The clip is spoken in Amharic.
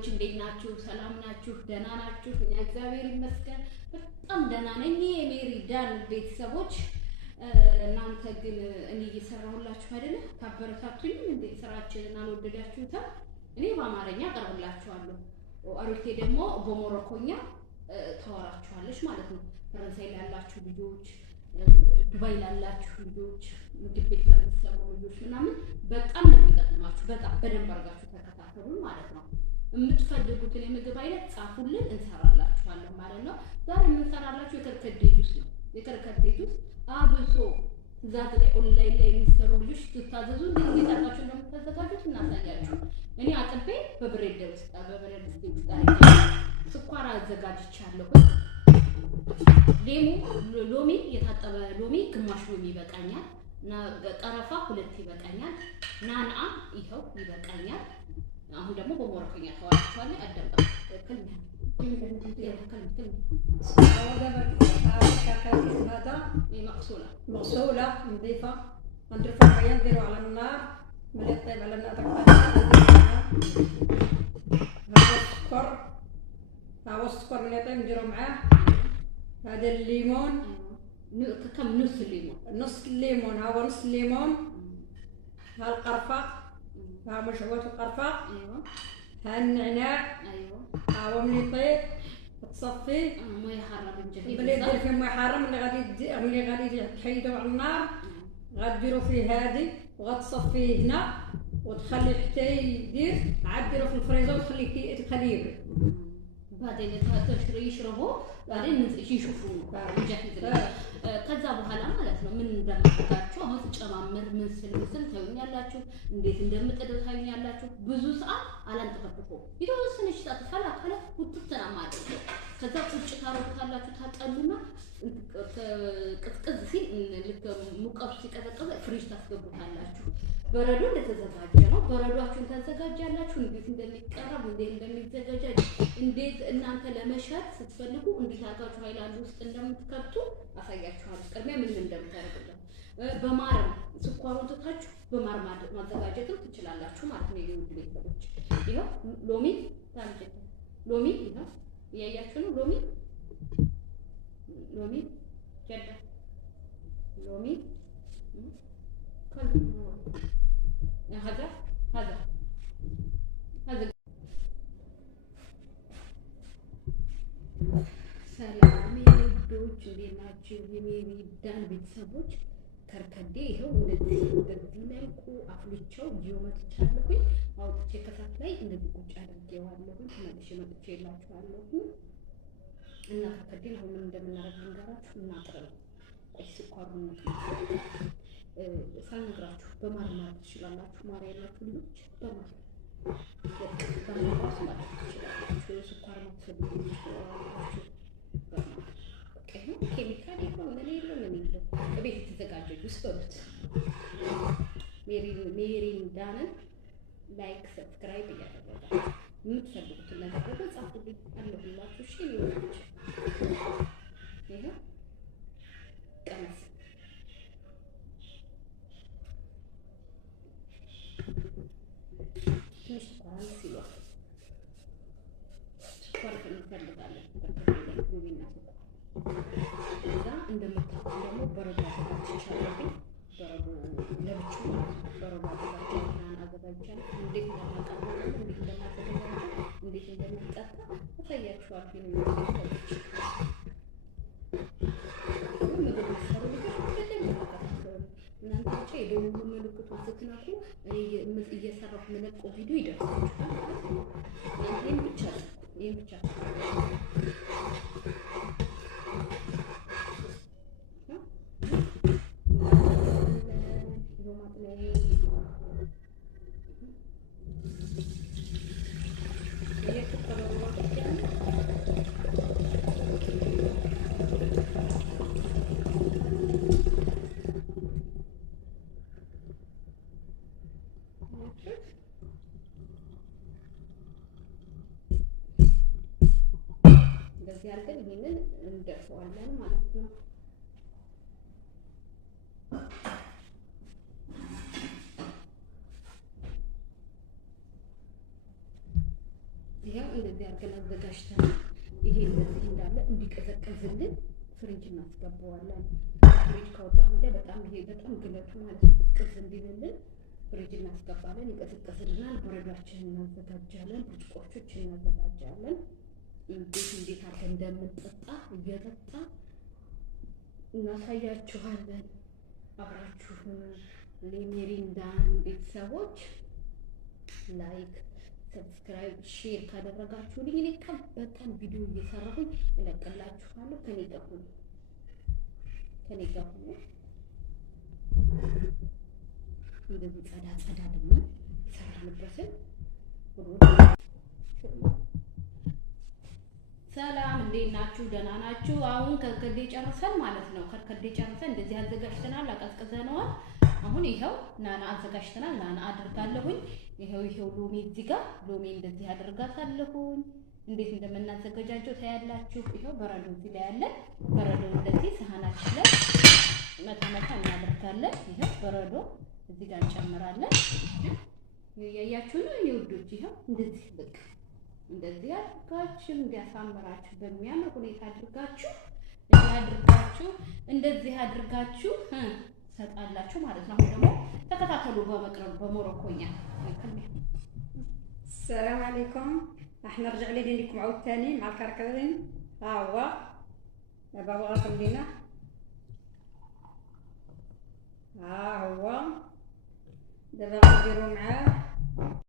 ቤተሰቦች እንዴት ናችሁ? ሰላም ናችሁ? ደህና ናችሁ? እኔ እግዚአብሔር ይመስገን በጣም ደህና ነኝ። የሜሪ ዳን ቤተሰቦች እናንተ ግን እኔ እየሰራሁላችሁ አይደለ? ታበረታቱኝ እንዴ? ስራችንን አልወደዳችሁትም? እኔ በአማርኛ አቀርብላችኋለሁ፣ አሩቴ ደግሞ በሞሮኮኛ ታወራችኋለች ማለት ነው። ፈረንሳይ ላላችሁ ልጆች፣ ዱባይ ላላችሁ ልጆች፣ ምግብ ቤት ለምትሰሩ ልጆች ምናምን በጣም ነው የሚጠቅማችሁ። በጣም በደንብ አድርጋችሁ ተከታተሉ ማለት ነው። የምትፈልጉትን የምግብ አይነት ጻፉልን፣ እንሰራላችኋለን ማለት ነው። ዛሬ የምንሰራላችሁ የከርከዴ ጁስ ነው። የከርከዴ ጁስ አብሶ ዛት ላይ ኦንላይን ላይ የሚሰሩ ልጆች ትታዘዙ እንዴት አድርጋችሁ እንደምታዘጋጁት እናሳያችሁ። እኔ አጥቤ በብሬድ ድስት ስኳር አዘጋጅቻለሁ። ሎሚ የታጠበ ሎሚ ግማሽ ሎሚ ይበቃኛል። ቀረፋ 2 ይበቃኛል። ናና ይኸው ይበቃኛል። አሁን ደግሞ በሞሮኮኛ ተዋልቷል። አደምጣ مغسولة نظيفة نضيفها شوية نديرو على النار ملي طيب على النار هذا السكر ملي يطيب نديرو معاه هذا الليمون كم نص الليمون ها هو نص الليمون ها القرفة ها مشوات القرفة ايوه ها النعناع ايوه ها هو ملي يطيب تصفيه ميه حاره بنجهز ملي دير فيه ميه حاره ملي غادي تحيدو على النار غديروا فيه هادي وغتصفيه هنا وتخليه حتى يدير عاد ديروا في الفريزر وتخليه يبرد بعدين يشربوا بعدين يشوفوا نجهز ከዛ በኋላ ማለት ነው ምን እንደማደርጋችሁ አሁን ተጨማምር ምስል ታዩኛላችሁ። እንዴት እንደምጥደው ታዩኛላችሁ። ብዙ ሰዓት አላንጠፈጥፈው የተወሰነች ሰዓት ካላከለ ውጥተና ማለት ነው። ከዛ ቁጭ ታረጋላችሁ። ታጠሉና ቅዝቅዝ ሲል ልክ ሙቀቱ ሲቀዘቅዝ ፍሪጅ ታስገቡታላችሁ። በረዶ እንደተዘጋጀ ነው። በረዶአችሁን ታዘጋጃላችሁ። እንዴት እንደሚቀርብ እንዴት እንደሚዘጋጅ እንዴት እናንተ ለመሸጥ ስትፈልጉ እንዴት አድርጋችሁ ሃይላንድ ውስጥ እንደምትከቱ አሳያችኋለሁ። ቅድሚያ ምን እንደምታደርጉት በማር ስኳሩን ትታችሁ በማር ማዘጋጀትም ትችላላችሁ ማለት ነው። የውድ ቤተሰቦች ይሄው ሎሚ ታንጀት ሎሚ ይሄው ያያችሁ ነው። ሎሚ ጀዳ ሎሚ هذا ሰላም የውዶች እንዴት ናችሁ? የሜሪ ዳን ቤተሰቦች ከርከዴ ይኸው እንደዚህ መልኩ አፍልቼው ይወመጥቻለሁኝ። አውጥቼ ከሳት ላይ እንደዚህ ቁጭ አድርጌዋለሁኝ። ተመልሼ መጥቼላችኋለሁ እና ከርከዴን አሁን ምን እንደምናደርግ ልንገራችሁ። እናጥረው ቆይ ስኳሩን ሳልነግራችሁ በማር ማለት ትችላላችሁ። ማር ያላችሁ ልጆች በማር ማለት ትችላላችሁ። ስኳር ማትፈልጉ ትችላላችሁ። ኬሚካል ይሁን ምን የለም በቤት የተዘጋጀ ጁስ በሉት። ሜሪን ዳንን ላይክ ሰብስክራይብ እያደረጋችሁ የምትፈልጉትን ነገር ደግሞ ጻፉልኝ አለሁላችሁ። እሺ ይወጣች ይሄ ቀመስ ትንሽ ስኳር ሲሏል ስኳር እንፈልጋለን። በተለይ ስኳር እዛ እንደምታውቁ ደግሞ በረዶ አዘጋጅቻለሁ። በረዶ ለብቻው በረዶ አዘጋጅቻለሁ። እንዴት እንደማቀርበው እንዴት እንደማዘጋጀው እንዴት እንደሚጠጣ አሳያችኋለሁ። እናንተ ብቻ የደውሉ ምልክቱን ስትነኩ እኔ እየሰራሁ የምለቀው ቪዲዮ ይደርሳችኋል ማለት ነው። ይሄን ብቻ እንደዚህ አድርገን ይሄንን እንደርሰዋለን ማለት ነው። ይሄው እንደዚህ አድርገን አዘጋጅተናል። ይሄ እንደዚህ እንዳለ እንዲቀዘቅዝልን ፍሪጅ እናስገባዋለን። ፍሪጅ ካወጣን ወዲያ በጣም ይሄ በጣም ግለቱ ማለት ነው ቅዝ እንዲልልን ፍሪጅ እናስገባለን። ይቀዘቅዝልናል። በረዷችንን እናዘጋጃለን። ብርጭቆችን እናዘጋጃለን። እንዴት አድርገን እንደምንጠጣ እየጠጣ እናሳያችኋለን። አብራችሁ ለሜሪንዳን ቤተሰቦች ላይክ፣ ሰብስክራይብ፣ ሼር ካደረጋችሁልኝ እኔ ቀን በቀን ቪዲዮ እየሰራሁኝ እለቅላችኋለሁ። ከኔ ጋር ሁኑ። እንደዚህ ጸዳ ደግሞ ይሰራልበትን ሰላም እንዴት ናችሁ? ደህና ናችሁ? አሁን ከርከዴ ጨርሰን ማለት ነው። ከርከዴ ጨርሰን እንደዚህ አዘጋጅተናል፣ አቀዝቅዘነዋል። አሁን ይሄው ናና አዘጋጅተናል። ናና አድርጋለሁኝ። ይሄው ሎሚ እዚህ ጋር ሎሚ እንደዚህ አድርጋታለሁኝ። እንዴት እንደምናዘጋጃጀው ታያላችሁ። ይሄው በረዶ እዚህ ላይ ያለ በረዶ እንደዚህ ሰሃናችን ላይ መታ እናደርጋለን። ይሄው በረዶ እዚህ ጋር እንጨምራለን። ያያችሁ ነው የውዶች። ይሄው እንደዚህ በቃ እንደዚህ አድርጋችሁ እንዲያሳምራችሁ በሚያምር ሁኔታ አድርጋችሁ እንደዚህ አድርጋችሁ ሰጣላችሁ ማለት ነው። አሁን ደግሞ ተከታተሉ በመቅረብ በሞሮኮኛ። السلام عليكم. احنا رجع لي لكم عود ثاني مع الكركدين. ها هو بابا غلطم لينا. ها هو دابا غنديرو معاه